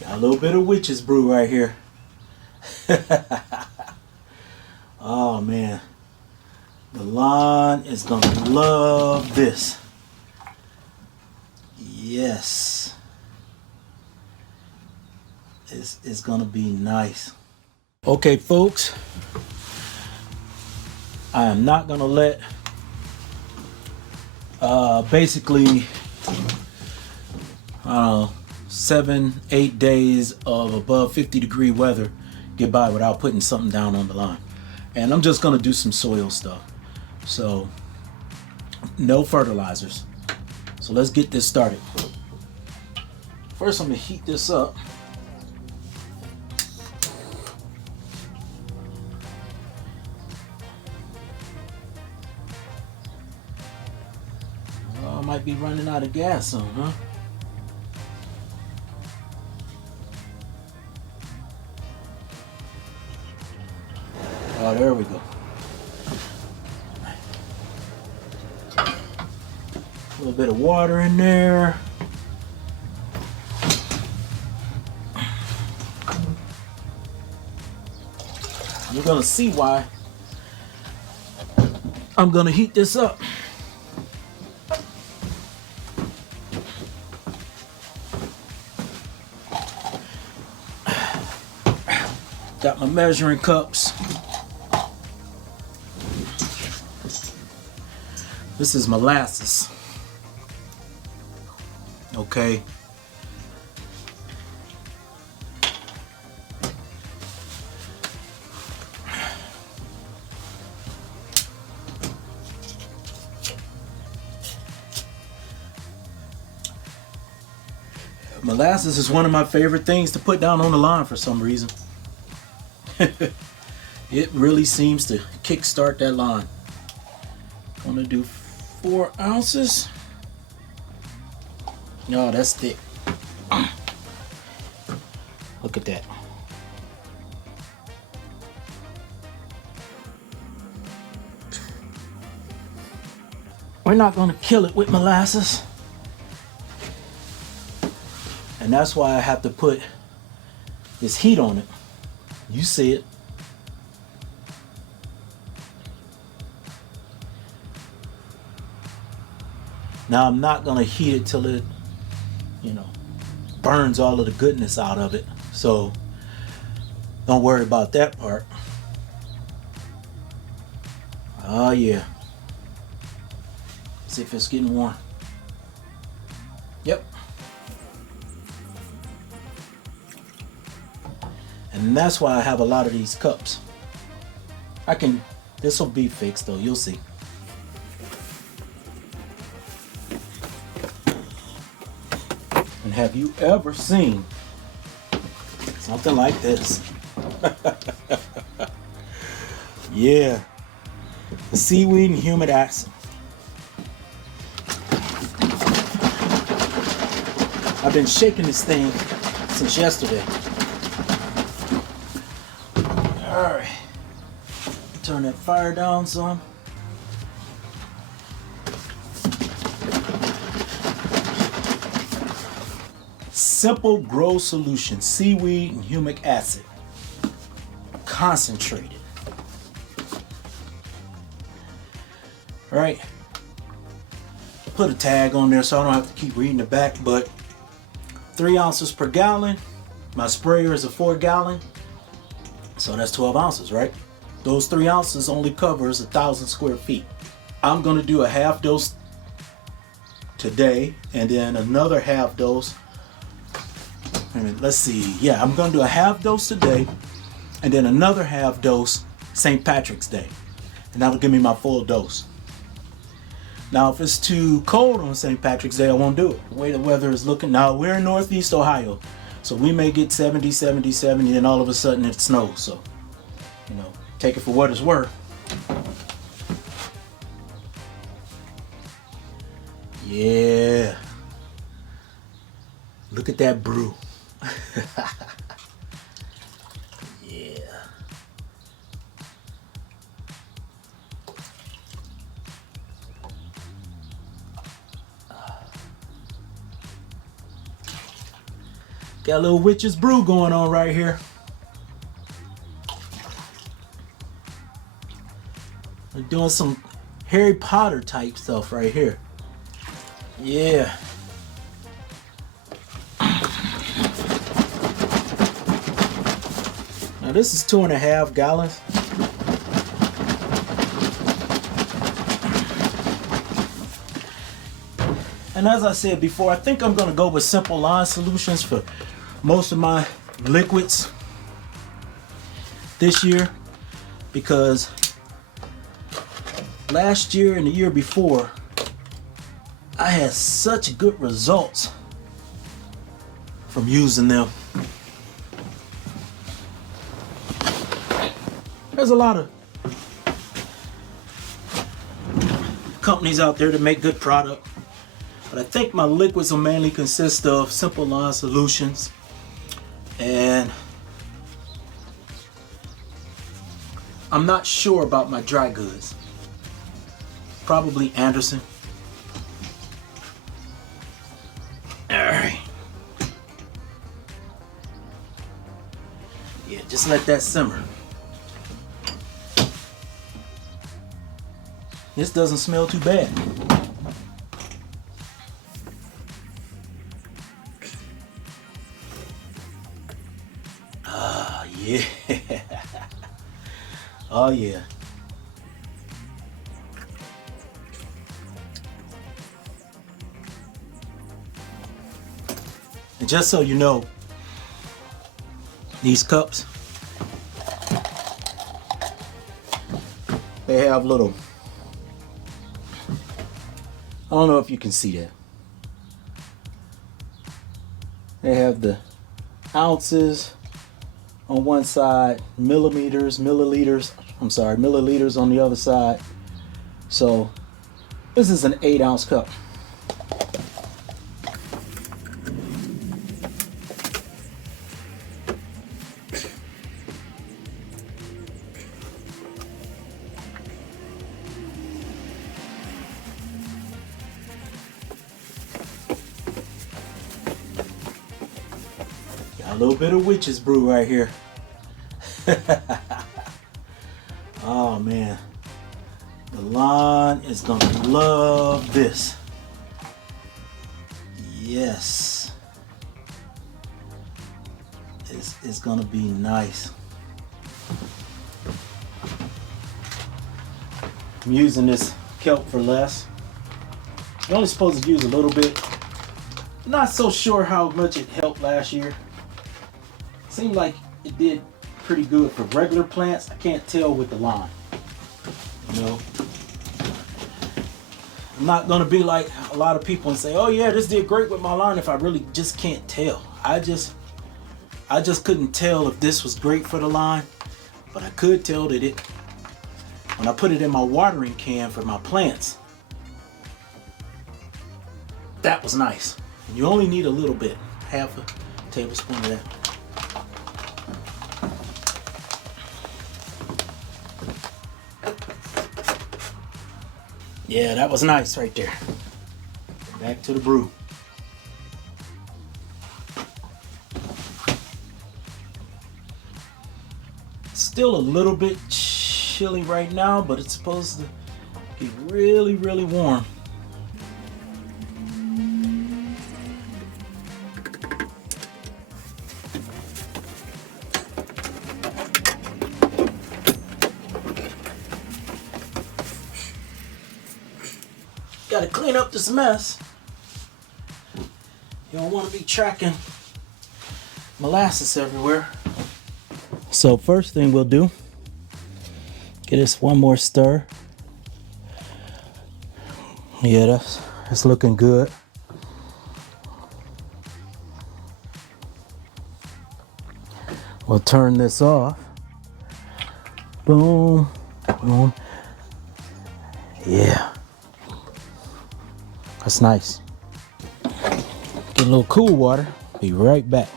Got a little bit of witch's brew right here. Oh man, the lawn is gonna love this. Yes, it's gonna be nice. Okay, folks, I am not gonna let basically 7-8 days of above 50-degree weather get by without putting something down on the line. And I'm just gonna do some soil stuff, so no fertilizers. So let's get this started. First, I'm gonna heat this up. Oh, I might be running out of gas soon, huh? Oh, there we go. A little bit of water in there. You're gonna see why I'm gonna heat this up. Got my measuring cups. This is molasses. Okay. Molasses is one of my favorite things to put down on the line for some reason. It really seems to kickstart that line. I'm gonna do 4 ounces. No, that's thick. Look at that. We're not gonna kill it with molasses. And that's why I have to put this heat on it. You see it. Now I'm not gonna heat it till it, burns all of the goodness out of it. So don't worry about that part. Oh yeah. See if it's getting warm. Yep. And that's why I have a lot of these cups. This will be fixed though, you'll see. And have you ever seen something like this? Yeah, the seaweed and humic acid. I've been shaking this thing since yesterday. All right, turn that fire down some. Simple grow solution, seaweed and humic acid, concentrated. All right, put a tag on there so I don't have to keep reading the back, but 3 ounces per gallon. My sprayer is a 4-gallon, so that's 12 ounces, right? Those 3 ounces only covers 1,000 square feet. I'm gonna do a half dose today and then another half dose. Let's see. Yeah, I'm gonna do a half dose today and then another half dose St. Patrick's Day, and that'll give me my full dose. Now, if it's too cold on St. Patrick's Day, I won't do it. The way the weather is looking now, we're in Northeast Ohio, so we may get 70, 70, 70, and all of a sudden it snows. So, take it for what it's worth. Yeah. Look at that brew. Yeah. Got a little witch's brew going on right here. We're doing some Harry Potter type stuff right here. Yeah. Now this is 2.5 gallons. And as I said before, I think I'm going to go with simple line solutions for most of my liquids this year, because last year and the year before I had such good results from using them. There's a lot of companies out there that make good product, but I think my liquids will mainly consist of simple line solutions, and I'm not sure about my dry goods. Probably Anderson. Alright. Yeah, just let that simmer. This doesn't smell too bad. Ah, yeah. Oh, yeah. And just so you know, these cups, they have little, I don't know if you can see that. They have the ounces on one side, milliliters on the other side. So this is an 8-ounce cup. Got a little bit of witch's brew right here. Oh man, the lawn is gonna love this. Yes, it's gonna be nice. I'm using this kelp for less. You're only supposed to use a little bit. Not so sure how much it helped last year. Seemed like it did pretty good for regular plants. I can't tell with the lime. You know, I'm not gonna be like a lot of people and say, "Oh yeah, this did great with my lawn," if I really just can't tell. I just couldn't tell if this was great for the lawn, but I could tell that it, when I put it in my watering can for my plants, that was nice. And you only need a little bit, half a tablespoon of that. Yeah, that was nice right there. Back to the brew. Still a little bit chilly right now, but it's supposed to get really, really warm. Got to clean up this mess. You don't want to be tracking molasses everywhere. So first thing we'll do, get this one more stir. Yeah, that's looking good. We'll turn this off. Boom, boom. Yeah. That's nice. Get a little cool water. Be right back.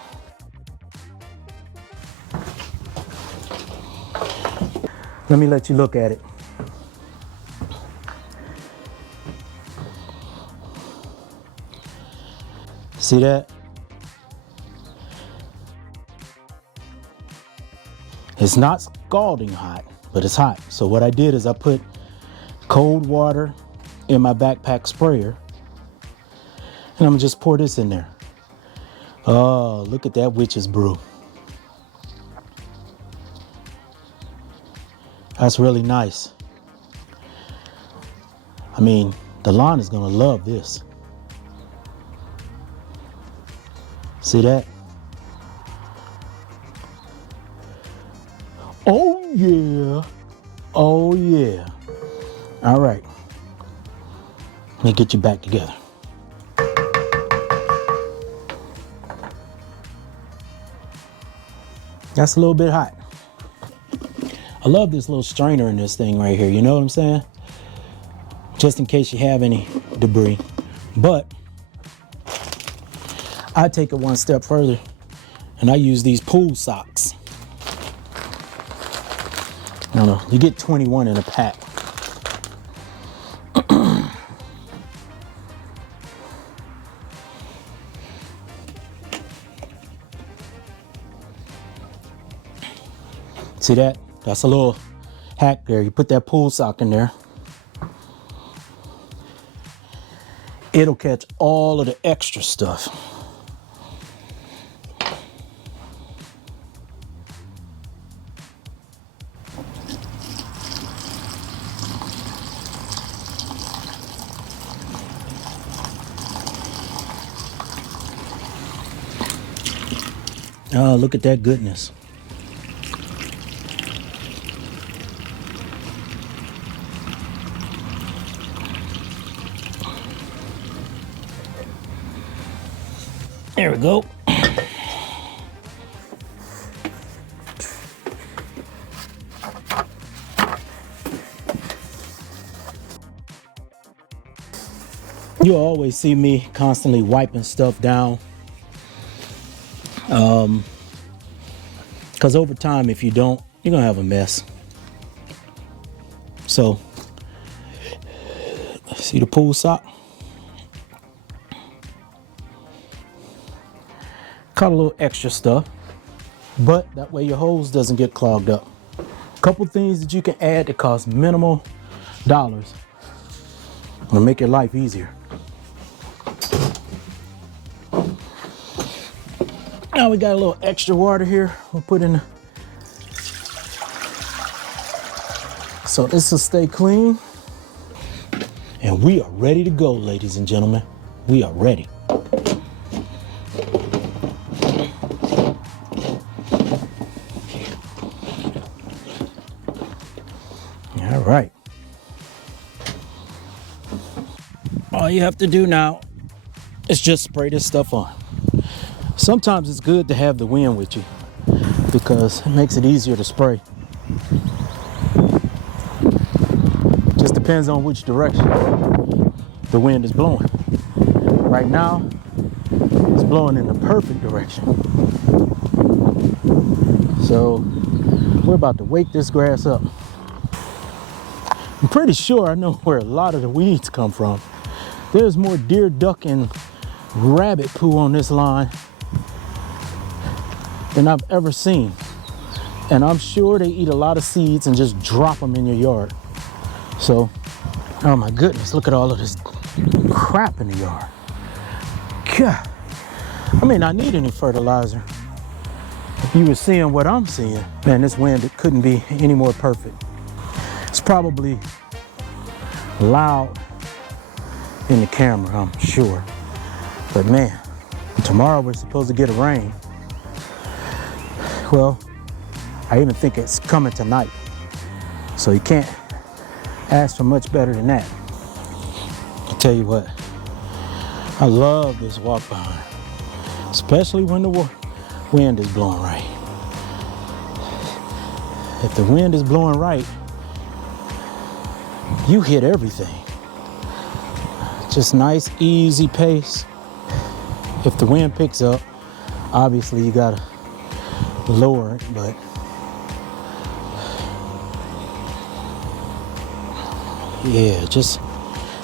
Let me let you look at it. See that? It's not scalding hot, but it's hot. So what I did is I put cold water in my backpack sprayer, and I'm gonna just pour this in there. Oh, look at that witch's brew. That's really nice. I mean, the lawn is gonna love this. See that? Oh yeah. Oh yeah. All right. Let me get you back together. That's a little bit hot. I love this little strainer in this thing right here. You know what I'm saying? Just in case you have any debris. But I take it one step further and I use these pool socks. No, you get 21 in a pack. See that? That's a little hack there. You put that pool sock in there. It'll catch all of the extra stuff. Oh, look at that goodness. There we go. You'll always see me constantly wiping stuff down. Because over time, if you don't, you're gonna have a mess. So, see the pool sock? Caught a little extra stuff, but that way your hose doesn't get clogged up. A couple things that you can add that cost minimal dollars will make your life easier. Now we got a little extra water here. We'll put in, so this will stay clean. And we are ready to go, ladies and gentlemen. We are ready. All right. All you have to do now is just spray this stuff on. Sometimes it's good to have the wind with you because it makes it easier to spray. Just depends on which direction the wind is blowing. Right now, it's blowing in the perfect direction. So we're about to wake this grass up. I'm pretty sure I know where a lot of the weeds come from. There's more deer, duck, and rabbit poo on this line than I've ever seen. And I'm sure they eat a lot of seeds and just drop them in your yard. So, oh my goodness, look at all of this crap in the yard. God, I may not need any fertilizer. If you were seeing what I'm seeing, man, this wind, it couldn't be any more perfect. It's probably loud in the camera, I'm sure. But man, tomorrow we're supposed to get a rain. Well, I even think it's coming tonight. So you can't ask for much better than that. I'll tell you what, I love this walk behind, especially when the wind is blowing right. If the wind is blowing right, you hit everything. Just nice, easy pace. If the wind picks up, obviously you gotta lower it, but yeah, just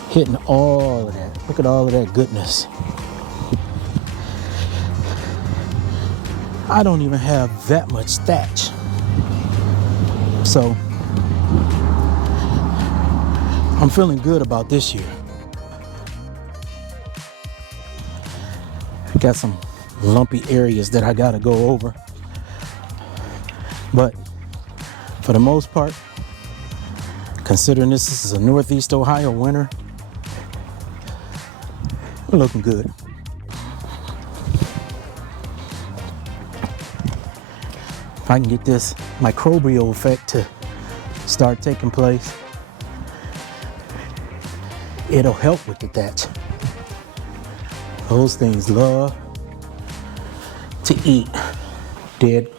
hitting all of that. Look at all of that goodness. I don't even have that much thatch. So I'm feeling good about this year. Got some lumpy areas that I gotta go over, but for the most part, considering this is a Northeast Ohio winter, we're looking good. If I can get this microbial effect to start taking place, it'll help with the thatch. Those things love to eat dead,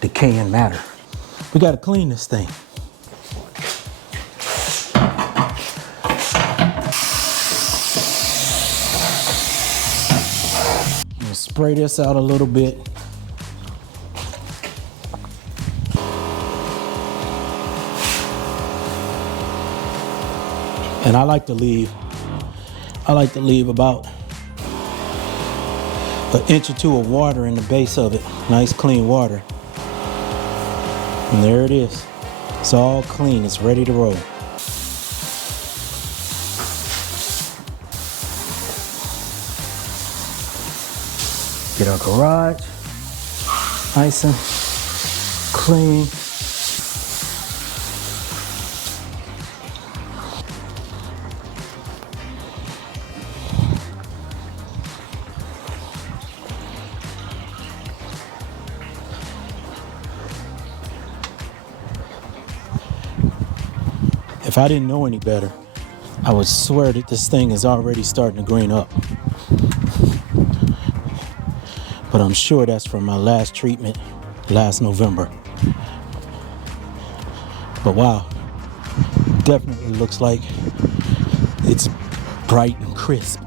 decaying matter. We gotta clean this thing. I'm gonna spray this out a little bit. And I like to leave about an inch or two of water in the base of it. Nice clean water. And there it is. It's all clean, it's ready to roll. Get our garage nice and clean. If I didn't know any better, I would swear that this thing is already starting to green up. But I'm sure that's from my last treatment last November. But wow, definitely looks like it's bright and crisp.